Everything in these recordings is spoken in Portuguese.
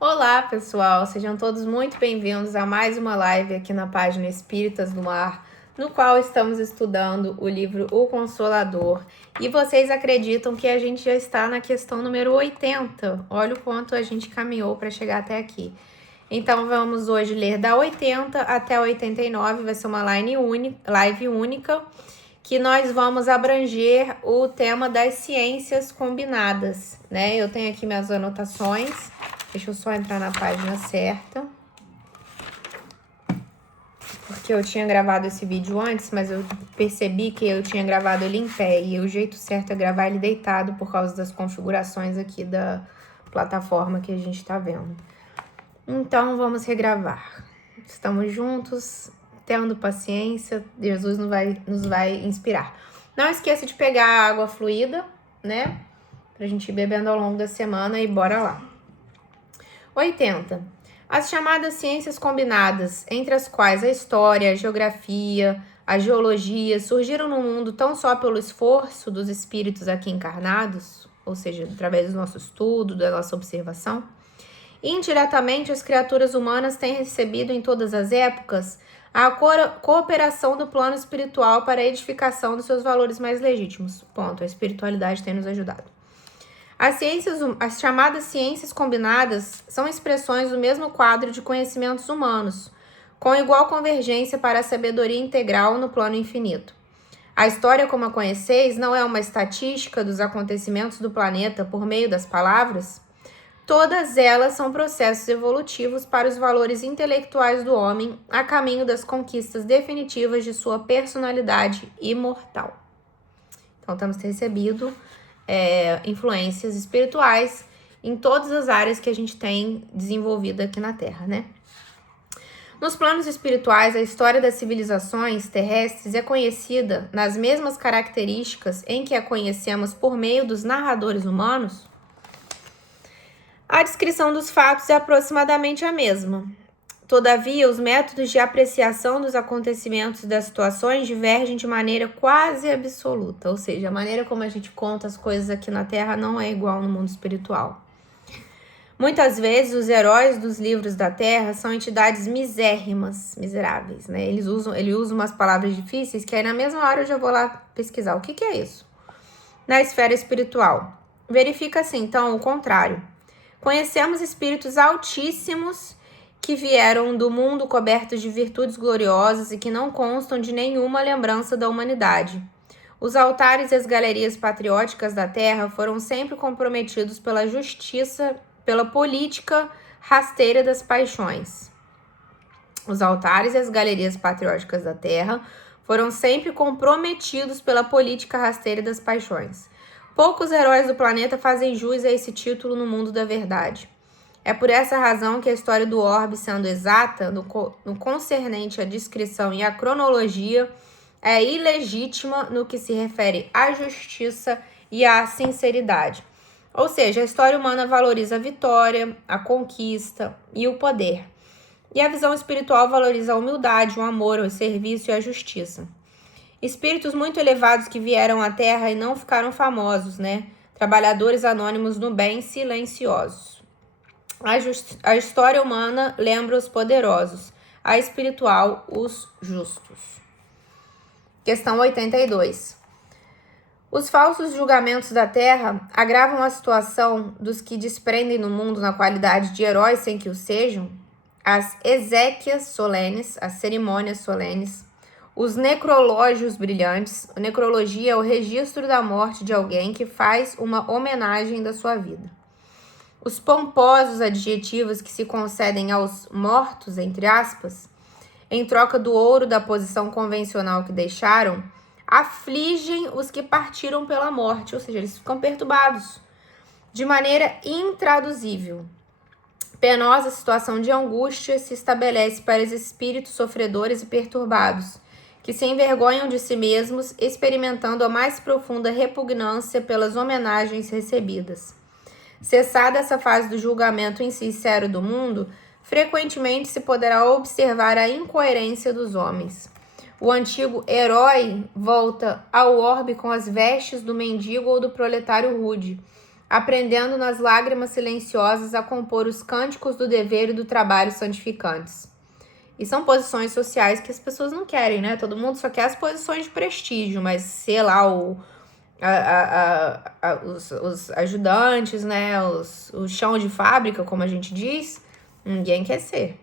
Olá, pessoal! Sejam todos muito bem-vindos a mais uma live aqui na página Espíritas no Ar, no qual estamos estudando o livro O Consolador. E vocês acreditam que a gente já está na questão número 80. Olha o quanto a gente caminhou para chegar até aqui. Então, vamos hoje ler da 80 até 89, vai ser uma live única, que nós vamos abranger o tema das ciências combinadas, né? Eu tenho aqui minhas anotações. Deixa eu só entrar na página certa. Porque eu tinha gravado esse vídeo antes, mas eu percebi que eu tinha gravado ele em pé. E o jeito certo é gravar ele deitado por causa das configurações aqui da plataforma que a gente tá vendo. Então, vamos regravar. Estamos juntos, tendo paciência. Jesus nos vai inspirar. Não esqueça de pegar a água fluida, né? Pra gente ir bebendo ao longo da semana e bora lá. 80. As chamadas ciências combinadas, entre as quais a história, a geografia, a geologia, surgiram no mundo tão só pelo esforço dos espíritos aqui encarnados, ou seja, através do nosso estudo, da nossa observação. Indiretamente, as criaturas humanas têm recebido em todas as épocas a cooperação do plano espiritual para a edificação dos seus valores mais legítimos. Ponto. A espiritualidade tem nos ajudado. As chamadas ciências combinadas são expressões do mesmo quadro de conhecimentos humanos, com igual convergência para a sabedoria integral no plano infinito. A história como a conheceis não é uma estatística dos acontecimentos do planeta por meio das palavras? Todas elas são processos evolutivos para os valores intelectuais do homem a caminho das conquistas definitivas de sua personalidade imortal. Então, temos recebido influências espirituais em todas as áreas que a gente tem desenvolvido aqui na Terra, né? Nos planos espirituais, a história das civilizações terrestres é conhecida nas mesmas características em que a conhecemos por meio dos narradores humanos. A descrição dos fatos é aproximadamente a mesma. Todavia, os métodos de apreciação dos acontecimentos e das situações divergem de maneira quase absoluta, ou seja, a maneira como a gente conta as coisas aqui na Terra não é igual no mundo espiritual. Muitas vezes, os heróis dos livros da Terra são entidades misérrimas, miseráveis, né? Ele usa umas palavras difíceis que aí na mesma hora eu já vou lá pesquisar. O que é isso? Na esfera espiritual. Verifica-se, então, o contrário. Conhecemos espíritos altíssimos que vieram do mundo cobertos de virtudes gloriosas e que não constam de nenhuma lembrança da humanidade. Os altares e as galerias patrióticas da terra foram sempre comprometidos pela justiça, pela política rasteira das paixões. Os altares e as galerias patrióticas da terra foram sempre comprometidos pela política rasteira das paixões. Poucos heróis do planeta fazem jus a esse título no mundo da verdade. É por essa razão que a história do orbe, sendo exata no concernente à descrição e à cronologia, é ilegítima no que se refere à justiça e à sinceridade. Ou seja, a história humana valoriza a vitória, a conquista e o poder. E a visão espiritual valoriza a humildade, o amor, o serviço e a justiça. Espíritos muito elevados que vieram à Terra e não ficaram famosos, né? Trabalhadores anônimos no bem, silenciosos. A história humana lembra os poderosos, a espiritual, os justos. Questão 82. Os falsos julgamentos da Terra agravam a situação dos que desprendem no mundo na qualidade de heróis sem que o sejam? As exéquias solenes, as cerimônias solenes, os necrológios brilhantes. A necrologia é o registro da morte de alguém que faz uma homenagem da sua vida. Os pomposos adjetivos que se concedem aos mortos, entre aspas, em troca do ouro da posição convencional que deixaram, afligem os que partiram pela morte, ou seja, eles ficam perturbados, de maneira intraduzível. Penosa situação de angústia se estabelece para os espíritos sofredores e perturbados, que se envergonham de si mesmos, experimentando a mais profunda repugnância pelas homenagens recebidas. Cessada essa fase do julgamento insincero do mundo, frequentemente se poderá observar a incoerência dos homens. O antigo herói volta ao orbe com as vestes do mendigo ou do proletário rude, aprendendo nas lágrimas silenciosas a compor os cânticos do dever e do trabalho santificantes. E são posições sociais que as pessoas não querem, né? Todo mundo só quer as posições de prestígio, mas sei lá, os ajudantes, né? O chão de fábrica, como a gente diz, ninguém quer ser.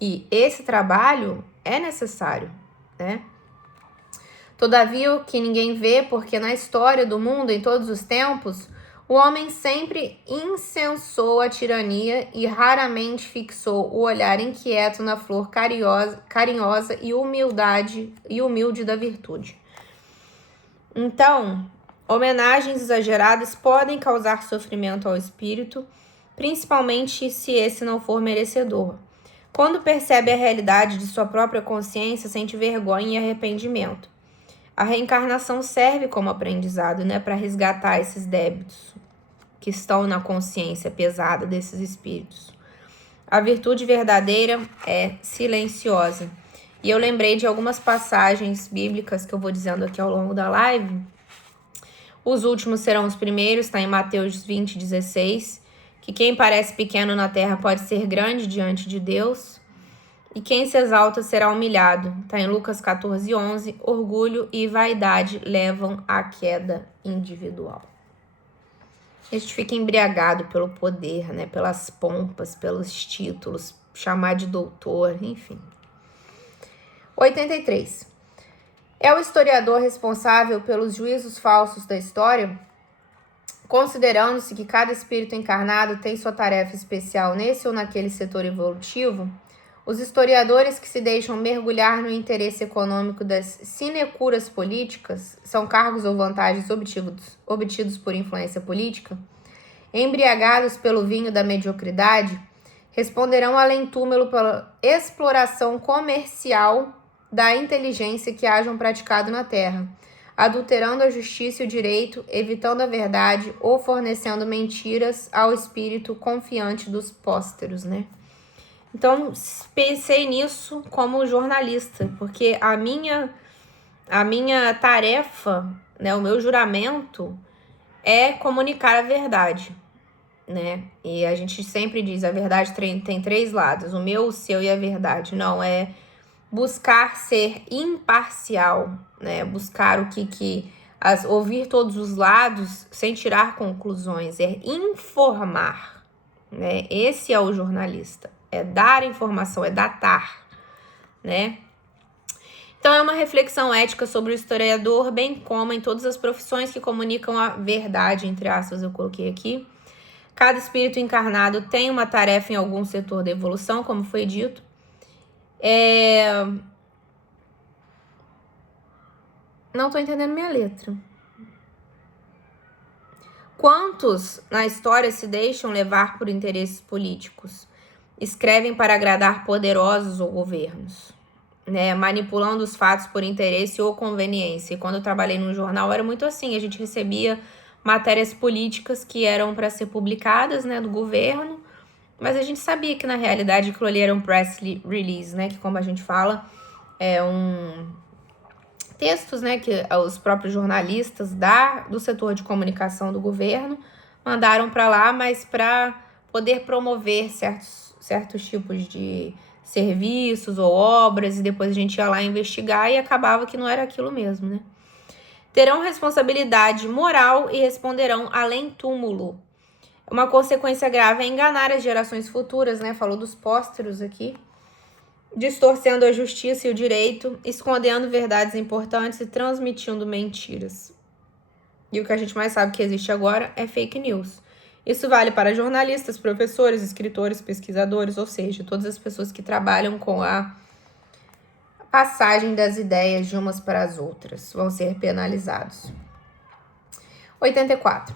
E esse trabalho é necessário, né? Todavia, o que ninguém vê, porque na história do mundo, em todos os tempos, o homem sempre incensou a tirania e raramente fixou o olhar inquieto na flor carinhosa e humilde da virtude. Então, homenagens exageradas podem causar sofrimento ao espírito, principalmente se esse não for merecedor. Quando percebe a realidade de sua própria consciência, sente vergonha e arrependimento. A reencarnação serve como aprendizado, né, para resgatar esses débitos que estão na consciência pesada desses espíritos. A virtude verdadeira é silenciosa. E eu lembrei de algumas passagens bíblicas que eu vou dizendo aqui ao longo da live. Os últimos serão os primeiros, está em Mateus 20:16, que quem parece pequeno na terra pode ser grande diante de Deus. E quem se exalta será humilhado. Está em Lucas 14:11. Orgulho e vaidade levam à queda individual. A gente fica embriagado pelo poder, né? Pelas pompas, pelos títulos, chamar de doutor, enfim. 83. É o historiador responsável pelos juízos falsos da história? Considerando-se que cada espírito encarnado tem sua tarefa especial nesse ou naquele setor evolutivo, os historiadores que se deixam mergulhar no interesse econômico das sinecuras políticas, são cargos ou vantagens obtidos por influência política, embriagados pelo vinho da mediocridade, responderão além túmulo pela exploração comercial da inteligência que hajam praticado na terra, adulterando a justiça e o direito, evitando a verdade ou fornecendo mentiras ao espírito confiante dos pósteros, né? Então, pensei nisso como jornalista, porque a minha tarefa, né, o meu juramento é comunicar a verdade, né? E a gente sempre diz, a verdade tem três lados, o meu, o seu e a verdade. Não, é buscar ser imparcial, né? Buscar ouvir todos os lados sem tirar conclusões, é informar, né? Esse é o jornalista. É dar informação, é datar, né? Então, é uma reflexão ética sobre o historiador, bem como em todas as profissões que comunicam a verdade, entre aspas, eu coloquei aqui. Cada espírito encarnado tem uma tarefa em algum setor da evolução, como foi dito. Não tô entendendo minha letra. Quantos na história se deixam levar por interesses políticos? Escrevem para agradar poderosos ou governos, né? Manipulando os fatos por interesse ou conveniência. E quando eu trabalhei num jornal era muito assim, a gente recebia matérias políticas que eram para ser publicadas, né, do governo, mas a gente sabia que na realidade aquilo ali era um press release, né, que como a gente fala, é textos, né, que os próprios jornalistas do setor de comunicação do governo mandaram para lá, mas para poder promover certos tipos de serviços ou obras, e depois a gente ia lá investigar e acabava que não era aquilo mesmo, né? Terão responsabilidade moral e responderão além túmulo. Uma consequência grave é enganar as gerações futuras, né? Falou dos pósteros aqui. Distorcendo a justiça e o direito, escondendo verdades importantes e transmitindo mentiras. E o que a gente mais sabe que existe agora é fake news. Isso vale para jornalistas, professores, escritores, pesquisadores, ou seja, todas as pessoas que trabalham com a passagem das ideias de umas para as outras vão ser penalizados. 84.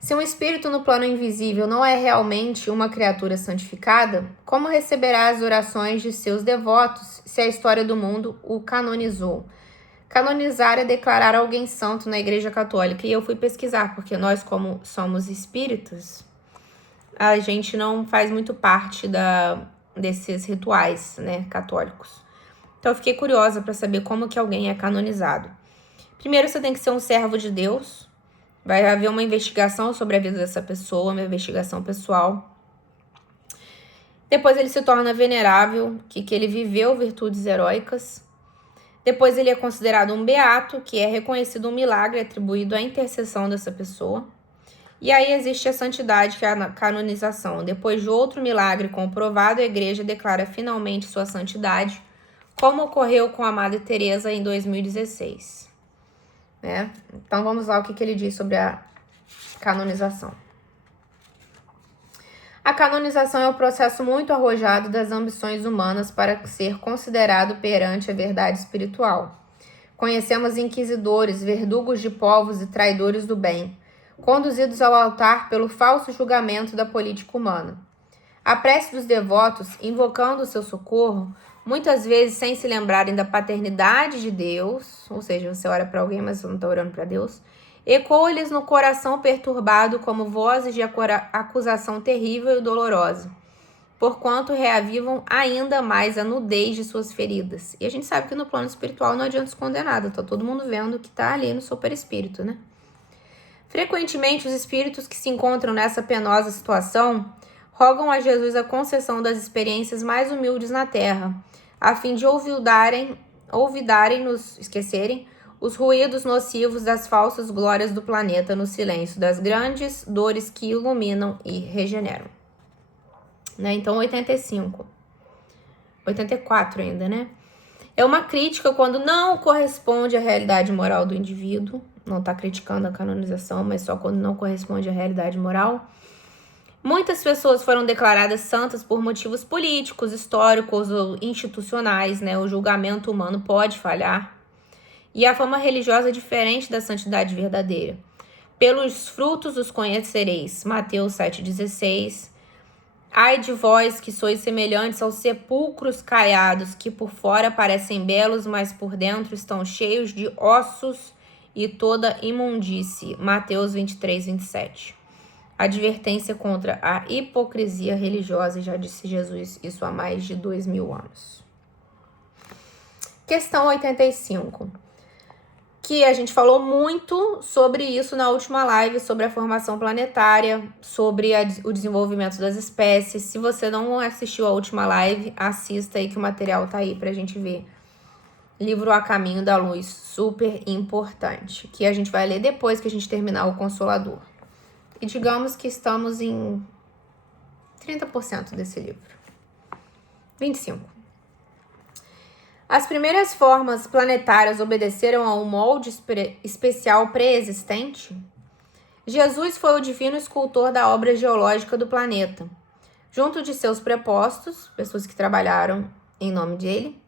Se um espírito no plano invisível não é realmente uma criatura santificada, como receberá as orações de seus devotos se a história do mundo o canonizou? Canonizar é declarar alguém santo na Igreja Católica. E eu fui pesquisar, porque nós, como somos espíritas, a gente não faz muito parte desses rituais, né, católicos. Então eu fiquei curiosa para saber como que alguém é canonizado. Primeiro, você tem que ser um servo de Deus, Vai haver uma investigação sobre a vida dessa pessoa, uma investigação pessoal. Depois ele se torna venerável, que ele viveu virtudes heróicas. Depois ele é considerado um beato, que é reconhecido um milagre atribuído à intercessão dessa pessoa. E aí existe a santidade, que é a canonização. Depois de outro milagre comprovado, a igreja declara finalmente sua santidade, como ocorreu com a Madre Teresa em 2016. Né? Então vamos lá o que ele diz sobre a canonização. A canonização é um processo muito arrojado das ambições humanas para ser considerado perante a verdade espiritual. Conhecemos inquisidores, verdugos de povos e traidores do bem, conduzidos ao altar pelo falso julgamento da política humana. A prece dos devotos, invocando o seu socorro, muitas vezes sem se lembrarem da paternidade de Deus, ou seja, você ora para alguém, mas você não está orando para Deus, ecoa-lhes no coração perturbado como vozes de acusação terrível e dolorosa, porquanto reavivam ainda mais a nudez de suas feridas. E a gente sabe que no plano espiritual não adianta esconder nada, tá todo mundo vendo que tá ali no seu perispírito, né? Frequentemente, os espíritos que se encontram nessa penosa situação rogam a Jesus a concessão das experiências mais humildes na terra, a fim de olvidarem-nos, esquecerem, os ruídos nocivos das falsas glórias do planeta no silêncio das grandes dores que iluminam e regeneram. Né? Então, 84 ainda, né? É uma crítica quando não corresponde à realidade moral do indivíduo. Não está criticando a canonização, mas só quando não corresponde à realidade moral. Muitas pessoas foram declaradas santas por motivos políticos, históricos ou institucionais, né? O julgamento humano pode falhar. E a fama religiosa é diferente da santidade verdadeira. Pelos frutos os conhecereis. Mateus 7,16. Ai de vós que sois semelhantes aos sepulcros caiados, que por fora parecem belos, mas por dentro estão cheios de ossos e toda imundície. Mateus 23:27. Advertência contra a hipocrisia religiosa, já disse Jesus isso há mais de 2000 anos. Questão 85. Que a gente falou muito sobre isso na última live, sobre a formação planetária, sobre o desenvolvimento das espécies. Se você não assistiu a última live, assista aí que o material tá aí pra gente ver. Livro A Caminho da Luz, super importante, que a gente vai ler depois que a gente terminar o Consolador. E digamos que estamos em 30% desse livro. 25%. As primeiras formas planetárias obedeceram a um molde especial pré-existente? Jesus foi o divino escultor da obra geológica do planeta. Junto de seus prepostos, pessoas que trabalharam em nome dele,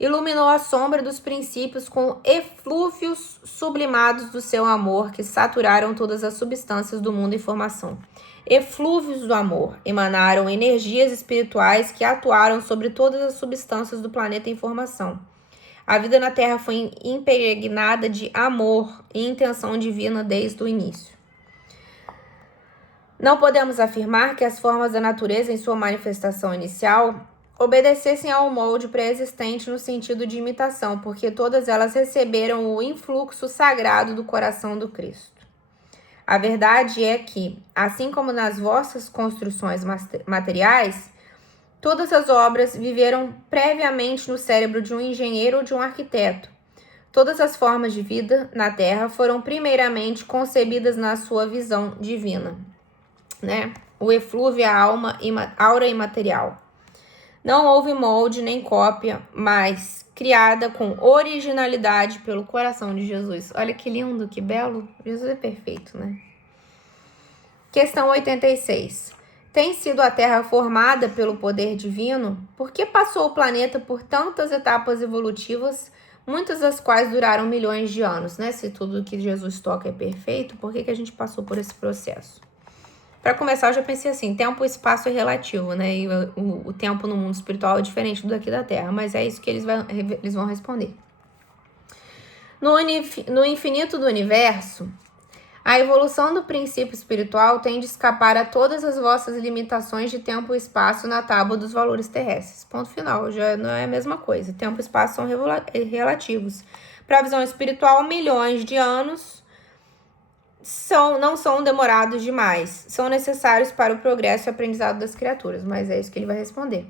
iluminou a sombra dos princípios com eflúvios sublimados do seu amor que saturaram todas as substâncias do mundo em formação. Eflúvios do amor emanaram energias espirituais que atuaram sobre todas as substâncias do planeta em formação. A vida na Terra foi impregnada de amor e intenção divina desde o início. Não podemos afirmar que as formas da natureza em sua manifestação inicial obedecessem ao molde pré-existente no sentido de imitação, porque todas elas receberam o influxo sagrado do coração do Cristo. A verdade é que, assim como nas vossas construções materiais, todas as obras viveram previamente no cérebro de um engenheiro ou de um arquiteto. Todas as formas de vida na Terra foram primeiramente concebidas na sua visão divina, né? O eflúvio, a alma, aura imaterial. Não houve molde nem cópia, mas criada com originalidade pelo coração de Jesus. Olha que lindo, que belo. Jesus é perfeito, né? Questão 86. Tem sido a Terra formada pelo poder divino? Por que passou o planeta por tantas etapas evolutivas, muitas das quais duraram milhões de anos, né? Se tudo que Jesus toca é perfeito, por que a gente passou por esse processo? Para começar, eu já pensei assim, tempo e espaço é relativo, né? E o tempo no mundo espiritual é diferente do daqui da Terra, mas é isso que eles vão responder. No infinito do universo, a evolução do princípio espiritual tem de escapar a todas as vossas limitações de tempo e espaço na tábua dos valores terrestres. Ponto final, já não é a mesma coisa. Tempo e espaço são relativos. Para a visão espiritual, milhões de anos não são demorados demais, são necessários para o progresso e aprendizado das criaturas, mas é isso que ele vai responder.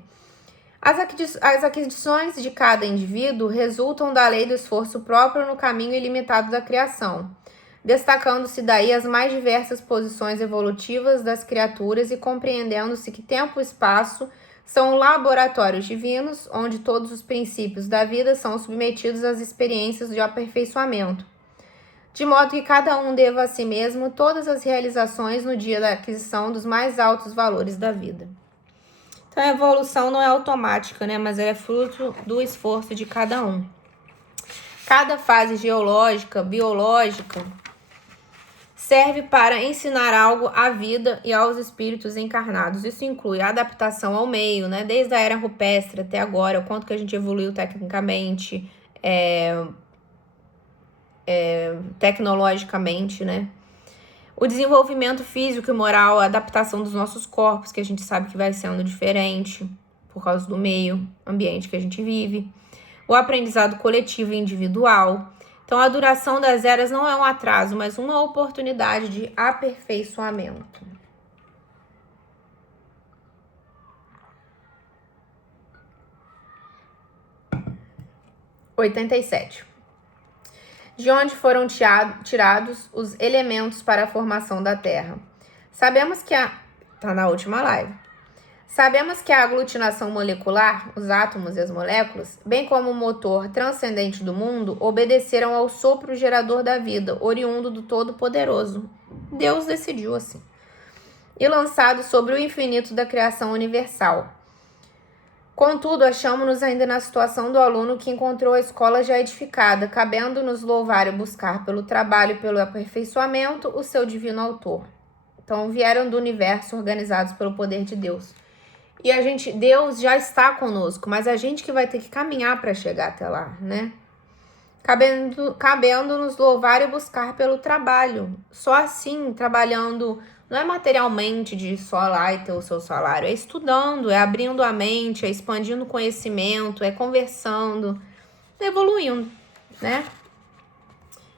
As aquisições de cada indivíduo resultam da lei do esforço próprio no caminho ilimitado da criação, destacando-se daí as mais diversas posições evolutivas das criaturas e compreendendo-se que tempo e espaço são laboratórios divinos, onde todos os princípios da vida são submetidos às experiências de aperfeiçoamento, de modo que cada um deva a si mesmo todas as realizações no dia da aquisição dos mais altos valores da vida. Então, a evolução não é automática, né? Mas é fruto do esforço de cada um. Cada fase geológica, biológica, serve para ensinar algo à vida e aos espíritos encarnados. Isso inclui a adaptação ao meio, né? Desde a era rupestre até agora, o quanto que a gente evoluiu tecnicamente, tecnologicamente, né? O desenvolvimento físico e moral, a adaptação dos nossos corpos, que a gente sabe que vai sendo diferente por causa do meio ambiente que a gente vive. O aprendizado coletivo e individual. Então, a duração das eras não é um atraso, mas uma oportunidade de aperfeiçoamento. (87) De onde foram tirados os elementos para a formação da Terra? Sabemos que tá na última live. Sabemos que a aglutinação molecular, os átomos e as moléculas, bem como o motor transcendente do mundo, obedeceram ao sopro gerador da vida, oriundo do Todo-Poderoso. Deus decidiu assim. E lançado sobre o infinito da criação universal. Contudo, achamos-nos ainda na situação do aluno que encontrou a escola já edificada, cabendo-nos louvar e buscar pelo trabalho e pelo aperfeiçoamento o seu divino autor. Então, vieram do universo organizados pelo poder de Deus. E Deus já está conosco, mas a gente que vai ter que caminhar para chegar até lá, né? Cabendo-nos louvar e buscar pelo trabalho. Só assim, trabalhando, não é materialmente de só lá e ter o seu salário, é estudando, é abrindo a mente, é expandindo o conhecimento, é conversando, é evoluindo, né?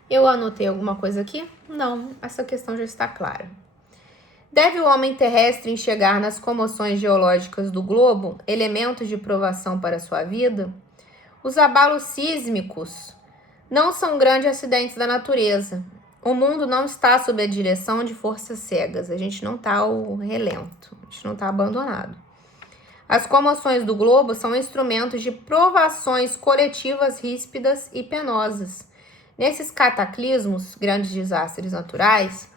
Eu anotei alguma coisa aqui? Não, essa questão já está clara. Deve o homem terrestre enxergar nas comoções geológicas do globo elementos de provação para sua vida? Os abalos sísmicos não são grandes acidentes da natureza. O mundo não está sob a direção de forças cegas. A gente não está ao relento, a gente não está abandonado. As comoções do globo são instrumentos de provações coletivas ríspidas e penosas. Nesses cataclismos, grandes desastres naturais,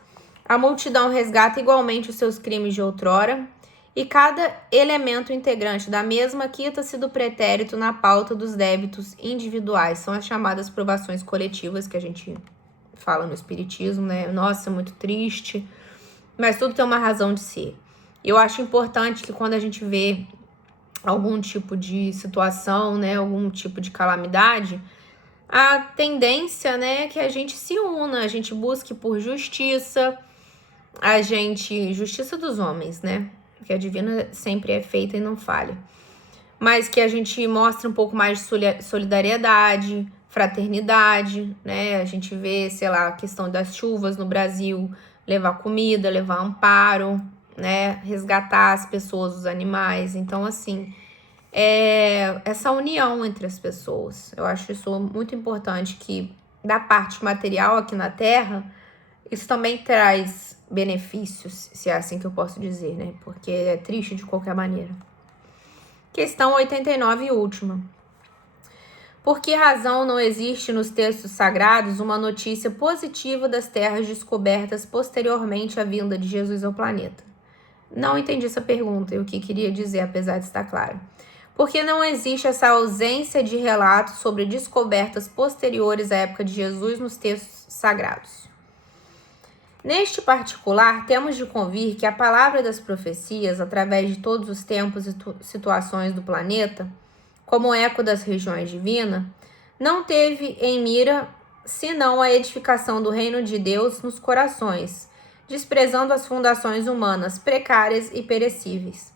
a multidão resgata igualmente os seus crimes de outrora e cada elemento integrante da mesma quita-se do pretérito na pauta dos débitos individuais. São as chamadas provações coletivas que a gente fala no espiritismo, né? Nossa, muito triste, mas tudo tem uma razão de ser. Eu acho importante que quando a gente vê algum tipo de situação, né, algum tipo de calamidade, a tendência, né, é que a gente se una, a gente busque por justiça, justiça dos homens, né, que a divina sempre é feita e não falha, mas que a gente mostre um pouco mais de solidariedade, fraternidade, né, a gente vê, sei lá, a questão das chuvas no Brasil, levar comida, levar amparo, né, resgatar as pessoas, os animais. Então, assim, essa união entre as pessoas, eu acho isso muito importante, que da parte material aqui na Terra, isso também traz benefícios, se é assim que eu posso dizer, né, porque é triste de qualquer maneira. Questão 89 e última. Por que razão não existe nos textos sagrados uma notícia positiva das terras descobertas posteriormente à vinda de Jesus ao planeta? Não entendi essa pergunta e o que queria dizer, apesar de estar claro. Por que não existe essa ausência de relatos sobre descobertas posteriores à época de Jesus nos textos sagrados? Neste particular, temos de convir que a palavra das profecias, através de todos os tempos e situações do planeta, como eco das regiões divinas, não teve em mira senão a edificação do reino de Deus nos corações, desprezando as fundações humanas precárias e perecíveis.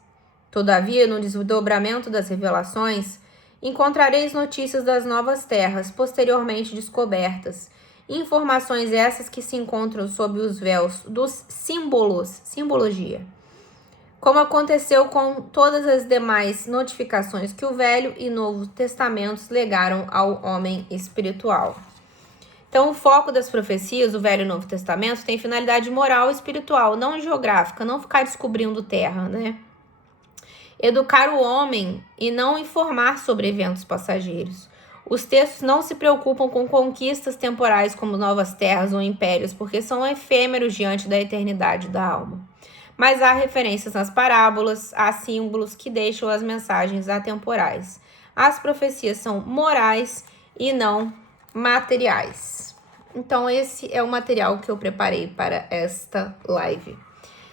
Todavia, no desdobramento das revelações, encontrareis notícias das novas terras posteriormente descobertas, Informações essas que se encontram sob os véus dos símbolos, simbologia. Como aconteceu com todas as demais notificações que o Velho e Novo Testamentos legaram ao homem espiritual. Então, o foco das profecias, o Velho e Novo Testamento, tem finalidade moral e espiritual, não geográfica, não ficar descobrindo terra, né? Educar o homem e não informar sobre eventos passageiros. Os textos não se preocupam com conquistas temporais como novas terras ou impérios, porque são efêmeros diante da eternidade da alma. Mas há referências nas parábolas, há símbolos que deixam as mensagens atemporais. As profecias são morais e não materiais. Então, esse é o material que eu preparei para esta live.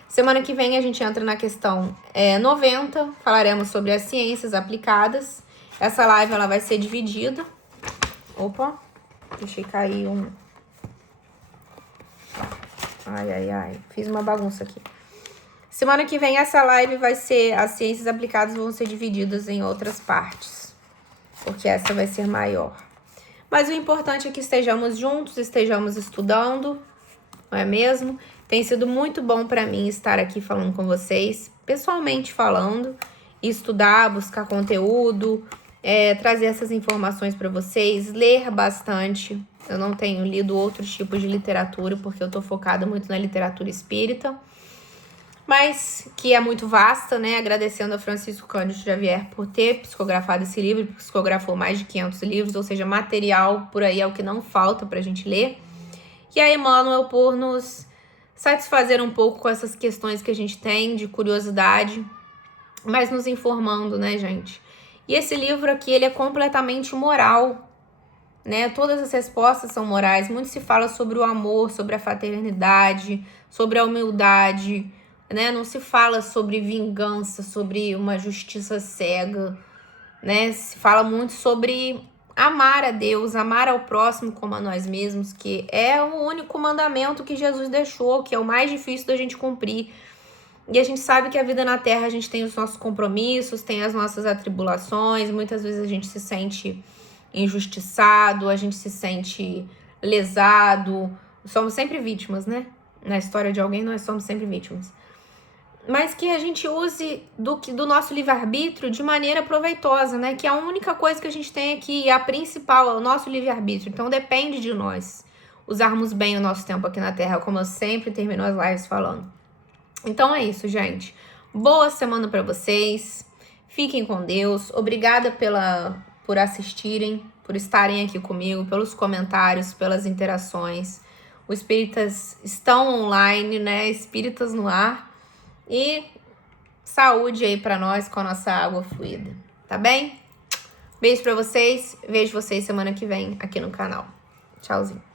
Semana que vem a gente entra na questão 90, falaremos sobre as ciências aplicadas. Essa live ela vai ser dividida. Opa, deixei cair um... Ai, fiz uma bagunça aqui. Semana que vem essa live vai ser, as ciências aplicadas vão ser divididas em outras partes, porque essa vai ser maior. Mas o importante é que estejamos juntos, estejamos estudando, não é mesmo? Tem sido muito bom para mim estar aqui falando com vocês, pessoalmente falando, estudar, buscar conteúdo, trazer essas informações para vocês, ler bastante. Eu não tenho lido outros tipos de literatura, porque eu tô focada muito na literatura espírita, mas que é muito vasta, né? Agradecendo a Francisco Cândido Xavier por ter psicografado esse livro, psicografou mais de 500 livros, ou seja, material por aí é o que não falta pra gente ler. E a Emmanuel por nos satisfazer um pouco com essas questões que a gente tem de curiosidade, mas nos informando, né, gente? E esse livro aqui, ele é completamente moral, né? Todas as respostas são morais. Muito se fala sobre o amor, sobre a fraternidade, sobre a humildade, né? Não se fala sobre vingança, sobre uma justiça cega, né? Se fala muito sobre amar a Deus, amar ao próximo como a nós mesmos, que é o único mandamento que Jesus deixou, que é o mais difícil da gente cumprir. E a gente sabe que a vida na Terra, a gente tem os nossos compromissos, tem as nossas atribulações, muitas vezes a gente se sente injustiçado, a gente se sente lesado, somos sempre vítimas, né? Na história de alguém, nós somos sempre vítimas. Mas que a gente use do nosso livre-arbítrio de maneira proveitosa, né? Que a única coisa que a gente tem aqui, a principal, é o nosso livre-arbítrio. Então, depende de nós usarmos bem o nosso tempo aqui na Terra, como eu sempre termino as lives falando. Então, é isso, gente. Boa semana para vocês. Fiquem com Deus. Obrigada por assistirem, por estarem aqui comigo, pelos comentários, pelas interações. Os espíritas estão online, né? Espíritas no ar. E saúde aí pra nós com a nossa água fluida, tá bem? Beijo pra vocês, vejo vocês semana que vem aqui no canal. Tchauzinho.